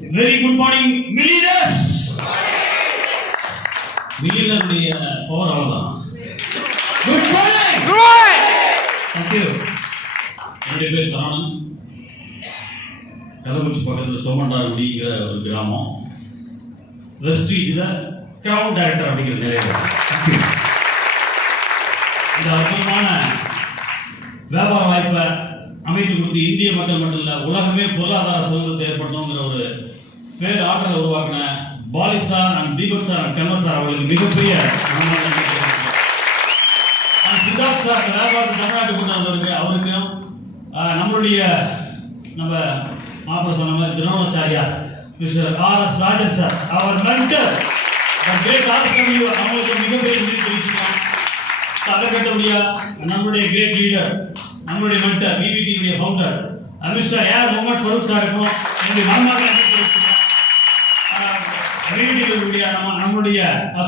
Very good morning, millionaires. Millionaire power அவ்வளவுதான். Good morning. Good. Thank you. என்னுடைய பேர் சரவணன். கள்ளக்குறிச்சி பக்கத்தில் சோமண்டார்குடிங்கிற ஒரு கிராமம். வெஸ்ட்ரீஜில் கிரவுன் டைரக்டர் அப்படிங்கிற நிலையில். இந்த அற்புதமான வியாபார வாய்ப்பை அமைத்து கொடுத்து இந்திய மக்கள் மட்டும் இல்லை உலகமே பொருளாதார சுதந்திரத்தை ஏற்படுத்தணுங்கிற ஒரு பேர் ஆற்றலை உருவாக்கின Bali sir and Deepak sir and Kanwar sir அவர்களுக்கு மிகப்பெரிய சித்தார்த் சார் வியாபாரத்தை தமிழ்நாட்டுக்கு கொண்டு வந்தவருக்கு அவருக்கும் நம்மளுடைய நம்ம மாப்பிள்ள சொன்ன மாதிரி திரோணாச்சாரியார் மிஸ்டர் ஆர்.எஸ். ராஜன் சார் அவர் மென்டர் கிரேட் ஆர்ட்ஸ் அவங்களுக்கு மிகப்பெரிய நன்றி தெரிவிச்சுக்கலாம். அதற்கடுத்தபடியா நம்மளுடைய கிரேட் லீடர் நம்மளுடைய மென்டர் பிவிடியுடைய founder mister A R Mohammed Farooq சாருக்கும் என்னுடைய மனமார்ந்த நன்றி தெரிவிச்சுக்கலாம். பிவிடியுடைய நம்மளுடைய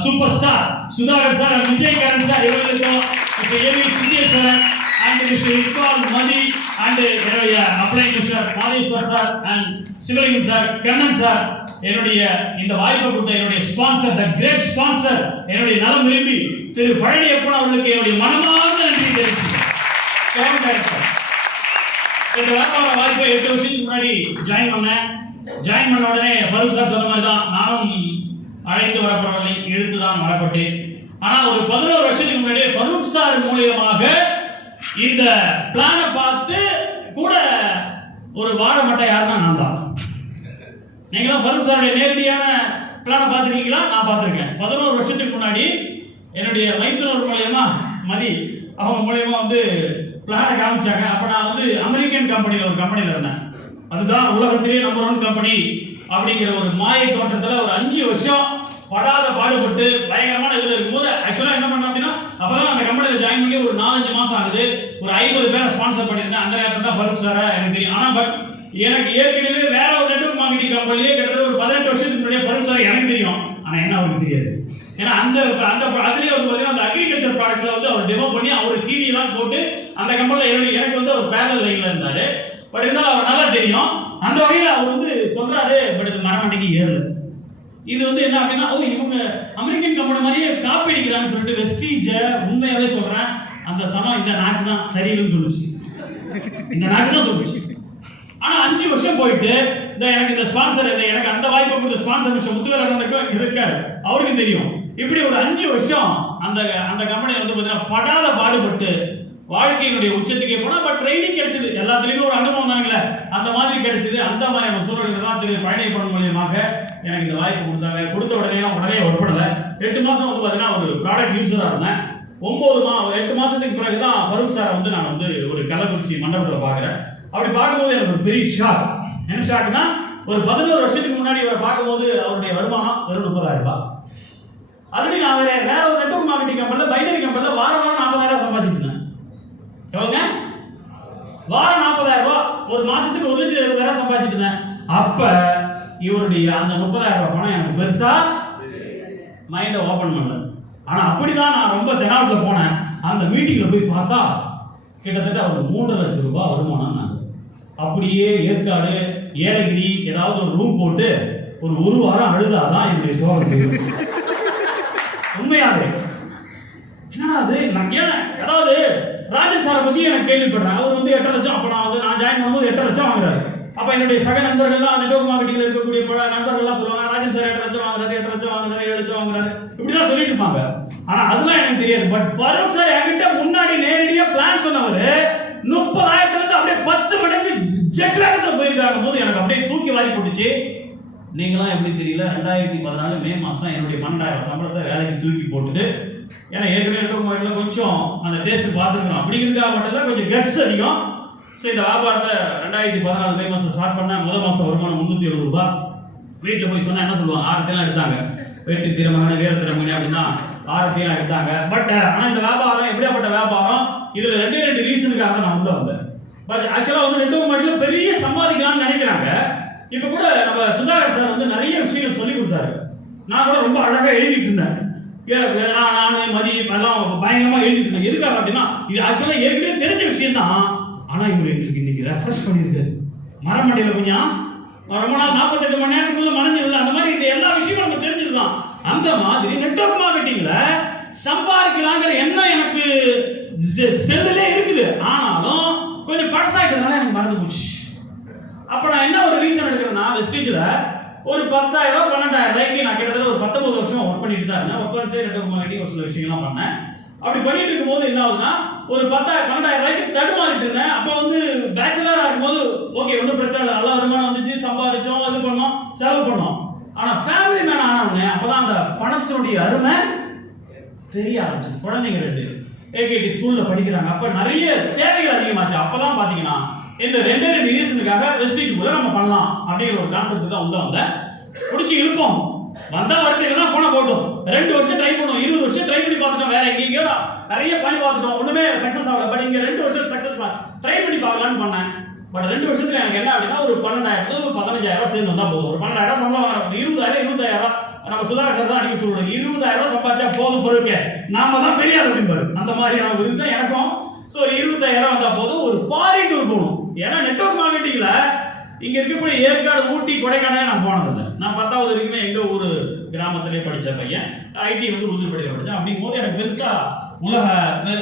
super star Sudhakar sir and Vijayakaran sir இவர்களுக்கும் mister A V Siddheswaran and mister Iqbal Mathi and என்னுடைய அப்ளை mister Madheswar sir and Sivalingam sir Kannan sir என்னுடைய இந்த வாய்ப்பை கொடுத்த என்னுடைய ஸ்பான்சர் த கிரேட் ஸ்பான்சர் என்னுடைய நலம் விரும்பி திரு பழனியப்பன் அவர்களுக்கு என்னுடைய மனமார்ந்த நன்றி தெரிவிச்சுக்கிறேன். இந்த வியாபார வாய்ப்பை 8 வருஷத்துக்கு முன்னாடி ஜாயின் பண்ண உடனே ஃபரூக் சார் சொன்ன மாதிரி தான் நானும் அழைத்து வரப்படவில்லை, இழுத்து தான் வரப்பட்டேன். ஆனா ஒரு 11 வருஷத்துக்கு முன்னாடி ஃபரூக் சார் மூலியமாக இந்த பிளானை பார்த்து கூட ஒரு வாழ மட்டை யாருன்னா நான் தான். நீங்களும் ஃபரூக் சாருடைய நேரடியான பிளானை பார்த்துருக்கீங்களா? நான் பார்த்துருக்கேன். 11 வருஷத்துக்கு முன்னாடி என்னுடைய மைத்துனர் மூலியமா மதி அவங்க மூலியமா வந்து பிளானை காமிச்சாங்க. அப்ப நான் வந்து அமெரிக்கன் கம்பெனியில் ஒரு கம்பெனியில் இருந்தேன். அதுதான் உலகத்திலேயே நம்பர் 1 கம்பெனி அப்படிங்கிற ஒரு மாயை தோற்றத்தில் ஒரு 5 வருஷம் படாத பாடுபட்டு பயங்கரமான இதில் இருக்கும்போது ஆக்சுவலாக என்ன பண்ணேன் அப்படின்னா அப்பதான் அந்த கம்பெனியில் ஜாயின் பண்ணி ஒரு 4-5 மாசம் ஆகுது. ஒரு 50 பேரை ஸ்பான்சர் பண்ணியிருந்தேன். அந்த நேரத்தில் தான் ஃபரூக் சாரை எனக்கு தெரியும். ஆனால் பட் எனக்கு ஏற்கனவே வேற ஒரு நெட்வொர்க் மார்க்கெட்டிங் கம்பெனிலேயே கிட்டத்தட்ட ஒரு 18 வருஷத்துக்கு முன்னாடியே ஃபரூக் சார் எனக்கு தெரியும். ஆனால் என்ன அவருக்கு தெரியாது. ஏன்னா அந்த அதுலேயே வந்து பார்த்தீங்கன்னா அந்த அக்ரிகல்ச்சர் ப்ராடக்ட்ல வந்து அவர் டெமோ பண்ணி அவர் சிடி எல்லாம் போட்டு அந்த கம்பெனியில் எனக்கு வந்து அவர் பேரல் லைன்ல இருந்தாரு. பட் இருந்தாலும் அவர் நல்லா தெரியும். அந்த வகையில் அவர் வந்து சொல்றாரு, பட் இது மரமண்டைக்கு ஏறல. இது வந்து என்ன அப்படின்னா இவங்க அமெரிக்கன் கம்பெனி மாதிரியே காப்பி அடிக்கிறான்னு சொல்லிட்டு வெஸ்டீஜை உண்மையாவே சொல்றேன் அந்த சமம் இந்த நாக்கு தான் சரியில்லைன்னு சொல்லுச்சு. இந்த நாக்கு தான் சொல்லுச்சு. ஆனா 5 வருஷம் போயிட்டு எனக்கு இந்த ஸ்பான்சர் எனக்கு அந்த வாய்ப்பை கொடுத்த ஸ்பான்சர் மிஸ்டர் முத்துவேலன் இருக்காரு, அவருக்கு தெரியும். இப்படி ஒரு 5 வருஷம் அந்த கம்பெனி வந்து பார்த்தீங்கன்னா படாத பாடுபட்டு வாழ்க்கையினுடைய உச்சத்துக்கே போனா பட் ட்ரைனிங் கிடைச்சது. எல்லாத்துலயுமே ஒரு அனுபவம் தானுங்களே, அந்த மாதிரி கிடைச்சது. அந்த மாதிரியான சூழல்கள் தான் திரு பழனியப்பன் மூலியமாக எனக்கு இந்த வாய்ப்பு கொடுத்தாங்க. கொடுத்த உடனே ஒர்க் பண்ணல. 8 மாசம் வந்து பார்த்தீங்கன்னா ஒரு ப்ராடக்ட் யூஸரா இருந்தேன். 8 மாசத்துக்கு பிறகுதான் ஃபரூக் சாரை வந்து நான் வந்து ஒரு கள்ளக்குறிச்சி மண்டபத்தில் பார்க்குறேன். அப்படி பார்க்கும்போது எனக்கு ஒரு பெரிய ஷாக். என்ன ஷாக்னா ஒரு 11 வருஷத்துக்கு முன்னாடி அவரை பார்க்கும்போது அவருடைய வருமானம் வெறும் 30,000 ரூபாய். ஆல்ரெடி நான் வேற ஒரு நெட்வொர்க் மார்க்கெட்டிங் கம்பெனியில் பைனரி கம்பெனியில் வாரம் 40,000 சம்பாதிச்சுட்டு இருந்தேன். எவ்வளவுங்க? வாரம் 40,000 ரூபாய், ஒரு மாசத்துக்கு 1,70,000 சம்பாதிச்சுட்டு இருந்தேன். அப்ப இவருடைய அந்த 30,000 ரூபாய் பணம் எனக்கு பெருசா மைண்டை ஓபன் பண்ணல. ஆனா அப்படிதான் நான் ரொம்ப தெனாவுல போனேன். அந்த மீட்டிங்ல போய் பார்த்தா கிட்டத்தட்ட ஒரு 3 லட்சம் ரூபாய் வருமானம். நான் அப்படியே ஏற்காடு ஏலகிரி ஏதாவது ஒரு ரூம் போட்டு ஒரு வாரம் அழுதாதான் என்னுடைய சோகம் தெரியும். உண்மையாவே என்னடா அது அதாவது ராஜன் சாரை பத்தி எனக்கு கேள்விப்படுறேன். அவர் வந்து 8 லட்சம், அப்ப நான் ஜாயின் பண்ணும்போது 8 லட்சம் வாங்குறாரு. அப்ப என்னுடைய சக நண்பர்கள்லாம் நெட்வொர்க் மார்க்கெட்டிங்ல இருக்கக்கூடிய பல நண்பர்கள்லாம் சொல்லுவாங்க ராஜன் சார் 8 லட்சம் வாங்குறாரு, 8 லட்சம் வாங்குறாரு, 7 லட்சம் வாங்குறாரு, இப்படிலாம் சொல்லிட்டு இருப்பாங்க. ஆனா அதெல்லாம் எனக்கு தெரியாது. பட் ஃபரூக் சார் என்கிட்ட முன்னாடி நேரடியா பிளான் சொன்னவர் 30,000 இருந்து அப்படியே 10 மடங்கு ஜெட்ராகத்துல போயிருக்காங்க போது எனக்கு அப்படியே தூக்கி வாரி போட்டுச்சு. நீங்களாம் எப்படி தெரியல, 2014 மே மாசம் என்னுடைய 12,000 சம்பளத்தை வேலைக்கு தூக்கி போட்டுட்டு, ஏன்னா ஏற்கனவே நெட்வொர்க் மார்க்கெட்ல கொஞ்சம் அந்த டேஸ்ட் பார்த்துருக்கணும் அப்படிங்கிறதுக்காக மட்டும் இல்லை, கொஞ்சம் கட்ஸ் அதிகம். ஸோ இந்த வியாபாரத்தை 2014 மே மாதம் ஸ்டார்ட் பண்ணேன். முதல் மாதம் வருமானம் 370 ரூபாய். வீட்டில் போய் சொன்னால் என்ன சொல்லுவாங்க, ஆரத்திலாம் எடுத்தாங்க. வெட்டி திறமன வீர திறமணி அப்படின்னா ஆரத்திலாம் எடுத்தாங்க. பட் ஆனால் இந்த வியாபாரம் எப்படியாப்பட்ட வியாபாரம், இதில் 2 ரீசனுக்காக தான் நான் உள்ள வந்தேன். பட் ஆக்சுவலாக வந்து நெட்வொர்க் மார்க்கெட்ல பெரிய சம்பாதிக்கலாம்னு நினைக்கிறாங்க. இப்போ கூட நம்ம சுதாகர் சார் வந்து நிறைய விஷயங்கள் சொல்லி கொடுத்தாரு. நான் கூட ரொம்ப அழகாக எழுதிட்டு இருந்தேன். நான் மதி எல்லாம் பயங்கரமாக எழுதிட்டு இருந்தேன். எதுக்காக அப்படின்னா இது ஆக்சுவலாக ஏற்கனவே தெரிஞ்ச விஷயம் தான். ஆனா இவர் எங்களுக்கு இன்னைக்கு ரெஃப்ரெஷ் பண்ணியிருக்காரு. மரமண்டையில கொஞ்சம் ரொம்ப நாள் 48 மணி நேரத்துக்குள்ள மறைஞ்சிடல. அந்த மாதிரி இது எல்லா விஷயமும் நம்ம தெரிஞ்சிருக்கலாம். அந்த மாதிரி நெட்வொர்க் மார்க்கெட்டிங்ல சம்பாதிக்கலாங்கிற எண்ணம் எனக்கு செல்லுலே இருக்குது. ஆனாலும் கொஞ்சம் பழசாயிட்டதுனால எனக்கு மறந்து போச்சு. அப்ப நான் என்ன ஒரு ரீசன் எடுக்கிறேன்னா, வெஸ்டீஜ்ல ஒரு 10,000 12,000 ரூபாய்க்கு நான் கிட்டத்தட்ட ஒரு 19 வருஷம் ஒர்க் பண்ணிட்டு தான் இருந்தேன். ஒர்க் பண்ணிட்டு நெட்வொர்க் மார்க்கெட்டிங் ஒரு சில விஷயங்கள்லாம் பண்ணேன். அப்படி பண்ணிட்டு இருக்கும்போது என்ன ஆகுதுன்னா, ஒரு 10,000 12,000 ரூபாய்க்கு தடுமாறிட்டு இருந்தேன். அப்போ வந்து பேச்சுலரா இருக்கும்போது ஓகே ஒன்றும் பிரச்சனை இல்லை, நல்ல வருமானம் வந்துச்சு, சம்பாதிச்சோம், இது பண்ணோம், செலவு பண்ணோம். ஆனா ஃபேமிலி மேன் ஆனவங்க அப்பதான் அந்த பணத்தினுடைய அருமை தெரிய ஆரம்பிச்சு. குழந்தைங்க 2 ஏகேடி ஸ்கூல்ல படிக்கிறாங்க. அப்ப நிறைய தேவைகள் அதிகமாச்சு. அப்பதான் பாத்தீங்கன்னா இந்த 2 ரீசனுக்காக வெஸ்டீஜுக்குள்ள நம்ம பண்ணலாம் அப்படிங்கிற ஒரு கான்செப்ட் தான் உள்ள வந்தேன். பிடிச்சி இழுப்போம், வந்தா வரலைன்னா போன போட்டோம். 2 வருஷம் ட்ரை பண்ணுவோம், 20 வருஷம் ட்ரை பண்ணி பார்த்துட்டோம், வேற எங்கேயோ நிறைய பண்ணி பார்த்துட்டோம், ஒண்ணுமே சக்சஸ் ஆகல. பட் இங்க 2 வருஷம் சக்சஸ் ட்ரை பண்ணி பார்க்கலாம்னு பண்ணேன். பட் 2 வருஷத்துல எனக்கு என்ன அப்படின்னா, ஒரு 12,000 ஒரு 15,000 சேர்ந்து வந்தா போதும். ஒரு 12,000 சம்பளம் வர 20,000 நம்ம சுதாகர் தான் அடிக்க சொல்றது, 20,000 சம்பாதிச்சா போதும் பொருட்க நாம தான் பெரிய ஆள் அப்படிம்பாரு. அந்த மாதிரியான ஒரு இதுதான் எனக்கும். ஸோ ஒரு 20,000 வந்தா போதும். ஒரு ஃபாரின் டூர் போகணும். ஏன்னா நெட்வொர்க் மார்க்கெட்டிங்ல இங்க இருக்கக்கூடிய ஏற்காடு, ஊட்டி, கொடைக்கானலே நான் போனதில்லை. நான் 10வது வரைக்குமே எங்க ஊர் கிராமத்திலே படிச்ச பையன். ஐடி வந்து உளுந்தூர்பேட்டையில படிச்சேன். அப்படிங்கும் போது எனக்கு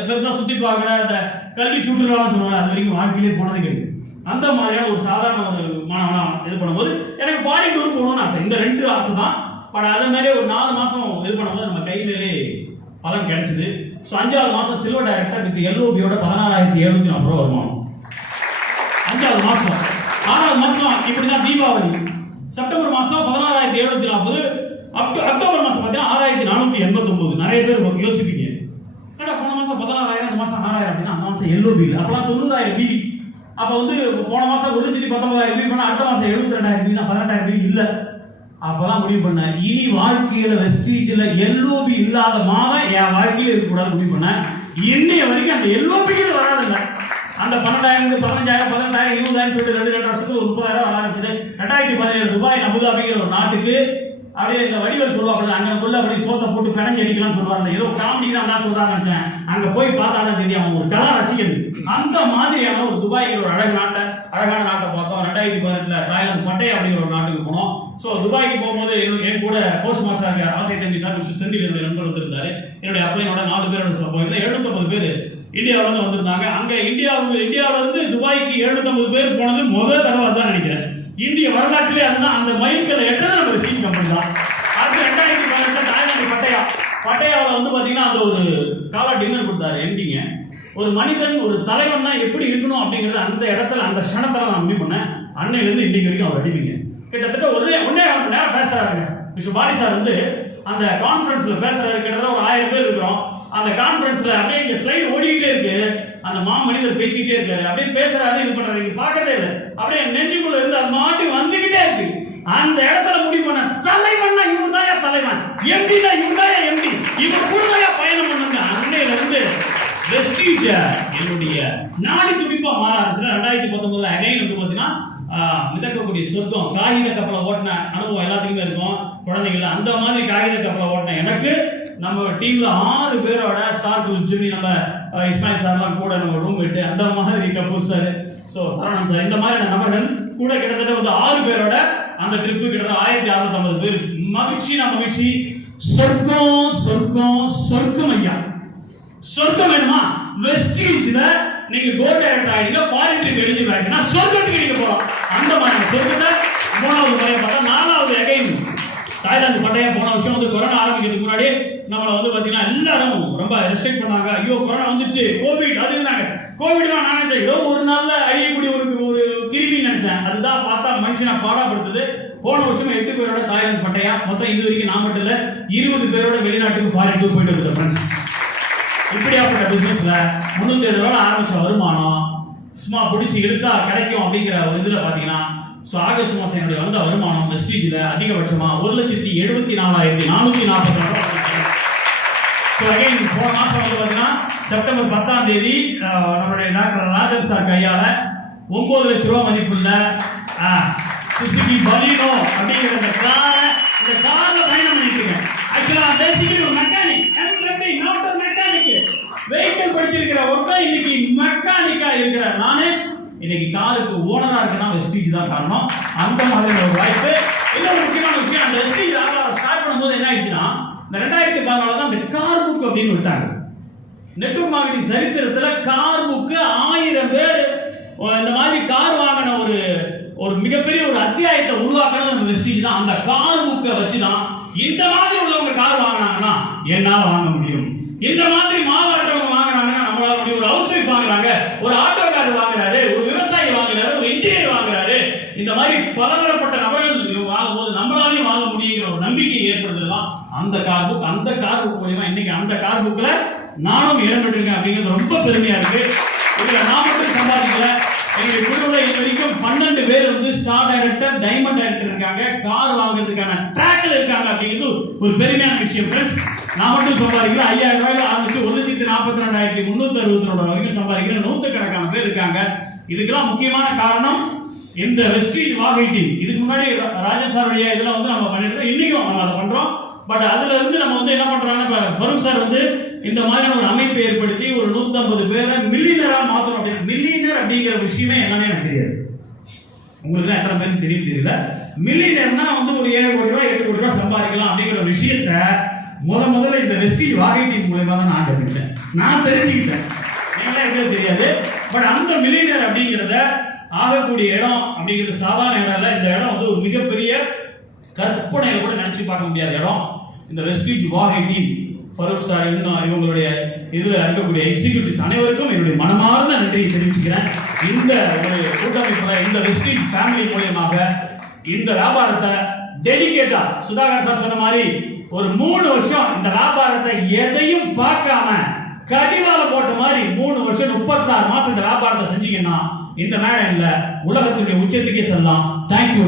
பெருசா சுத்தி பார்க்குற அந்த கல்வி சுற்றுலாலாம் சொல்லுவாங்க, அது வரைக்கும் வாழ்க்கையிலே போனது கிடையாது. அந்த மாதிரியான ஒரு சாதாரண ஒரு மாணவனா இது பண்ணும்போது எனக்கு ஃபாரின் டூர் போகணும்னு ஆசை. இந்த 2 ஆசை தான். பட் அதே மாதிரி ஒரு 4 மாசம் இது பண்ணும்போது நம்ம கை மேலே பலன் கிடைச்சது. ஸோ 5வது மாசம் சில்வர் டைரக்டர் வித் எல்ஓபியோட 14,740 ரூபா வருமானம். 5வது மாசம். 6வது மாசம் இப்படிதான் தீபாவளி. செப்டம்பர் மாசம் 16,740. அக்டோபர் மாசம் பார்த்தீங்கன்னா 6,489. நிறைய பேர் யோசிப்பீங்க, ஏன்னா போன மாசம் 16,000, இந்த மாசம் 6,000 அப்படின்னா அந்த மாசம் எல்ஓபி இல்லை, அப்பெல்லாம் 90,000 பிவி. அப்ப வந்து போன மாசம் 1,19,000 பிவி பண்ணா அடுத்த மாசம் 72,000 பிவி தான், 18,000 பிவி இல்லை. அப்பதான் முடிவு பண்ண, இனி வாழ்க்கையில வெஸ்டீஜ்ல எல்ஓபி இல்லாத மாதம் என் வாழ்க்கையில இருக்கக்கூடாது முடிவு பண்ண. இன்னைய வரைக்கும் அந்த எல்ஓபிக்கு வராதுங்க. அந்த 12,000 15,000 18,000 20,000 சொல்லிட்டு 2 வருஷத்துல 30,000 வர ஆரம்பிச்சது. 2017 துபாய் அபுதாபிங்கிற ஒரு நாட்டுக்கு அப்படியே இந்த வடிவல் சொல்லுவாங்க, அங்கக்குள்ள அப்படி சோத்தை போட்டு பிணைஞ்சு அடிக்கலாம்னு சொல்லுவாங்க. ஏதோ காமெடி தான் சொல்றாங்க நினைச்சேன். அங்க போய் பார்த்தா தான் தெரியும் அவங்க ஒரு கலா ரசிகன். அந்த மாதிரியான ஒரு துபாய்ங்கிற ஒரு அழகான நாட்டை பார்த்தோம். 2018 தாய்லாந்து பட்டை அப்படிங்கிற ஒரு நாட்டுக்கு போனோம். ஸோ துபாய்க்கு போகும்போது என் கூட போஸ்ட் மாஸ்டர் ஆசை தம்பி சார் செந்தில் என்னுடைய நண்பர் வந்திருந்தாரு. என்னுடைய அப்ளைனோட 4 பேரோட போயிருந்தேன். 750 பேர் இந்தியாவில இருந்து வந்திருந்தாங்க. அங்க இந்தியாவில இருந்து துபாய்க்கு 750 பேர் போனது முதல் தடவை தான் நினைக்கிறேன். இந்திய வரலாற்றிலே அதுதான். அந்த மைல்கல்லை எட்டது நம்ம ஸ்டீல் கம்பெனி தான். அடுத்து 2018 தாய்லாந்து பட்டையாவில் வந்து பாத்தீங்கன்னா அந்த ஒரு காலா டின்னர் கொடுத்தாரு எண்டிங்க. ஒரு மனிதன் ஒரு தலைவன்னா எப்படி இருக்கணும் அப்படிங்கறது அந்த இடத்துல அந்த க்ஷணத்துல நான் முடிவு பண்ணேன். அன்னையில இருந்து இன்னைக்கு வரைக்கும் அவர் அடிப்பீங்க. கிட்டத்தட்ட ஒன்னே மணி நேரம் பேசுறாருங்க. மிஸ்டர் பாரி சார் வந்து அந்த கான்ஃபரன்ஸ்ல பேசுறாரு. கிட்டத்தட்ட ஒரு 1000 பேர் இருக்கிறோம். அந்த கான்ஃபரன்ஸ்ல அப்படியே இங்க ஸ்லைடு ஓடிக்கிட்டே இருக்கு. அந்த மனிதர் பேசிக்கிட்டே இருக்காரு. அப்படியே பேசுறாரு, இது பண்றாரு. நீங்க பார்க்கவே இல்லை. அப்படியே நெஞ்சுக்குள்ள இருந்து அது மாட்டி வந்துகிட்டே இருக்கு. அந்த இடத்துல முடிவு பண்ண, தலைவன்னா இவன் தான் தலைவன், எம்டினா இவன் தான் எம்டி, இவன் கூட தான் பயணம் பண்ணுங்க. அன்னையில இருந்து வெஸ்டீஜ் என்னுடைய நாடி துடிப்பா மாற ஆரம்பிச்சு. 2019 அகைன் வந்து பாத்தீங்கன்னா மிதக்கக்கூடிய சொர்க்கம். காகித கப்பலை ஓட்டின அனுபவம் எல்லாத்துக்குமே இருக்கும் குழந்தைங்கள. அந்த மாதிரி காகித கப்பலை ஓட்டின எனக்கு நம்ம டீம்ல 6 பேரோட ஸ்டார் ஜிம்மி, நம்ம இஸ்மாயில் சார்லாம் கூட நம்ம ரூம் மேட்டு, அந்த மாதிரி Kapoor sir, so Saravanan sir, இந்த மாதிரி நபர்கள் கூட கிட்டத்தட்ட வந்து 6 பேரோட அந்த ட்ரிப்பு கிட்டத்தட்ட 1650 பேர். மகிழ்ச்சி. சொர்க்கம் ஐயா. சொர்க்கம் வேணுமா? வெஸ்டீஜ்ல நீங்க கோ டைரக்ட் ஆயிடுங்க, ஃபாரின் ட்ரிப் எழுதி வாங்கினா சொர்க்கத்துக்கு நீங்க போகலாம். அந்த மாதிரி சொர்க்கத்தை 3வது முறையை பார்த்தா. 4வது அகைன் தாய்லாந்து பட்டையா. போன வருஷம் வந்து கொரோனா ஆரம்பிக்கிறதுக்கு முன்னாடி நம்மளை வந்து பாத்தீங்கன்னா எல்லாரும் ரொம்ப ரெஸ்ட்ரிக்ட் பண்ணாங்க. ஐயோ கொரோனா வந்துச்சு, கோவிட் அது இருந்தாங்க. கோவிட் நான் நினைச்சேன் ஏதோ ஒரு நாள்ல அழியக்கூடிய ஒரு கிருமி நினைச்சேன். அதுதான் பார்த்தா மனுஷனை பாடாப்படுத்துது. போன வருஷம் 8 பேரோட தாய்லாந்து பட்டையா. மொத்தம் இது வரைக்கும் நான் மட்டும் இல்ல 20 பேரோட வெளிநாட்டுக்கு ஃபாரின் டூர் போயிட்டு வந்துட்டேன் ஃப்ரெண்ட்ஸ். இப்படியாப்பட்ட பிசினஸ்ல 307 ரூபாய் ஆரம்பிச்ச வருமானம் சும்மா பிடிச்சி இழுத்தா கிடைக்கும் அப்படிங்கிற ஒரு இதுல பாத்தீங்கன்னா, ஸோ ஆகஸ்ட் மாசம் என்னுடைய வந்த வருமானம் வெஸ்டீஜ்ல அதிகபட்சமா 1,74,440 ரூபாய். ஸோ அகைன் போன மாசம் வந்து பாத்தீங்கன்னா செப்டம்பர் 10ஆம் தேதி நம்மளுடைய டாக்டர் ராஜன் சார் கையால 9 லட்சம் ரூபாய் மதிப்புள்ள சுசுகி பலினோ அப்படிங்கிற இந்த கார்ல பயணம் பண்ணிட்டு இருக்கேன். ஆக்சுவலா நான் பேசிக்கலி ஒரு மெக்கானிக், நாட் மெக்கானிக், வெஹிக்கிள் படிச்சிருக்கிற ஒருத்தர் இன்னைக்கு மெக்கானிக்கா இருக்கிற நானே இன்னைக்கு காருக்கு ஓனரா இருக்குன்னா வெஸ்டீஜ் தான் காரணம். அந்த மாதிரி ஒரு வாய்ப்பு. இன்னொரு முக்கியமான விஷயம், அந்த வெஸ்டீஜ் வியாபாரம் ஸ்டார்ட் பண்ணும்போது என்ன ஆயிடுச்சுன்னா, இந்த 2014 தான் இந்த கார் புக் அப்படின்னு விட்டாங்க. நெட்வொர்க் மார்க்கெட்டிங் சரித்திரத்துல கார் புக் 1000 பேர் இந்த மாதிரி கார் வாங்கின ஒரு மிகப்பெரிய ஒரு அத்தியாயத்தை உருவாக்குறது அந்த வெஸ்டீஜ் தான். அந்த கார் புக்கை வச்சுதான் இந்த மாதிரி உள்ளவங்க கார் வாங்கினாங்கன்னா என்னால வாங்க முடியும், இந்த மாதிரி மாவாட்டவங்க வாங்குறாங்கன்னா நம்மளால முடியும், ஒரு ஹவுஸ் ஒய்ஃப் வாங்குறாங்க, ஒரு ஆட்டோக்காரர் வாங்குறாரு, ஒரு விவசாயி வாங்குறாரு, ஒரு இன்ஜினியர் வாங்குறாரு, இந்த மாதிரி பலதரப்பட்ட நபர்கள் வாங்கும்போது நம்மளாலையும் வாங்க முடியுங்கிற ஒரு நம்பிக்கை ஏற்படுத்துறதுதான் அந்த கார் புக். அந்த கார் புக் மூலமா இன்னைக்கு அந்த கார் புக்ல நானும் இடம் பெற்றிருக்கேன் அப்படிங்கிறது ரொம்ப பெருமையா இருக்கு. இதுல நான் மட்டும் சம்பாதிக்கல, எங்களுடைய குழுவில் இது வரைக்கும் 12 பேர் வந்து ஸ்டார் டைரக்டர், டைமண்ட் டைரக்டர் இருக்காங்க, கார் வாங்குறதுக்கான ட்ராக்ல இருக்காங்க அப்படிங்கிறது ஒரு பெருமையான விஷயம் ஃப்ரெண்ட்ஸ். நான் மட்டும் சம்பாதிக்கல, 5000 ரூபாயில ஆரம்பிச்சு 1,42,362 வரைக்கும் சம்பாதிக்கிற நூற்றுக்கணக்கான பேர் இருக்காங்க. இதுக்கெல்லாம் முக்கியமான காரணம் இந்த வெஸ்டீஜ் வாகை டீம். இதுக்கு முன்னாடி ராஜன் சாருடைய இதெல்லாம் வந்து நம்ம பண்ணிட்டு இன்னைக்கும் நம்ம அதை பண்றோம். பட் அதுல இருந்து நம்ம வந்து என்ன பண்றோம்னா, ஃபருக் சார் வந்து இந்த மாதிரியான ஒரு அமைப்பை ஏற்படுத்தி ஒரு 150 பேரை மில்லியனரா மாத்தணும் அப்படின்னு. மில்லியனர் அப்படிங்கிற விஷயமே எல்லாமே எனக்கு தெரியாது, உங்களுக்கு எத்தனை பேருக்கு தெரியும் தெரியல. மில்லியனர்னா வந்து ஒரு 7 கோடி ரூபாய் 8 கோடி ரூபாய் சம்பாதிக்கலாம் அப்படிங்கிற ஒரு விஷயத்த முதல்ல இந்த வெஸ்டீஜ் வாகை டீம் மூலமா தான் நான் கத்துக்கிட்டேன், நான் தெரிஞ்சுக்கிட்டேன். எனக்கு தெரியாது. பட் அந்த மில்லியனர் அப்படிங்கிறத ஆகக்கூடிய இடம் அப்படிங்கிறது சாதாரண இடம் இல்லை. இந்த இடம் வந்து ஒரு மிகப்பெரிய கற்பனையை கூட நினைச்சு பார்க்க முடியாத இடம். இந்த வெஸ்டீஜ் வாகை டீம், ஃபருக் சார், இன்னும் இவங்களுடைய இதுல இருக்கக்கூடிய எக்ஸிகியூட்டிவ்ஸ் அனைவருக்கும் என்னுடைய மனமார்ந்த நன்றியை தெரிவிச்சுக்கிறேன். இந்த ஒரு கூட்டமைப்புல இந்த வெஸ்டீஜ் ஃபேமிலி மூலமாக இந்த வியாபாரத்தை டெடிகேட்டா சுதாகர் சார் சொன்ன மாதிரி ஒரு 3 வருஷம் இந்த வியாபாரத்தை எதையும் பார்க்காம கடிவாள போட்ட மாதிரி 3 வருஷம் 36 மாசம் இந்த வியாபாரத்தை செஞ்சீங்கன்னா இந்த மேடம் இல்ல உலகத்துடைய உச்சத்துக்கே செல்லலாம். தேங்க்யூ.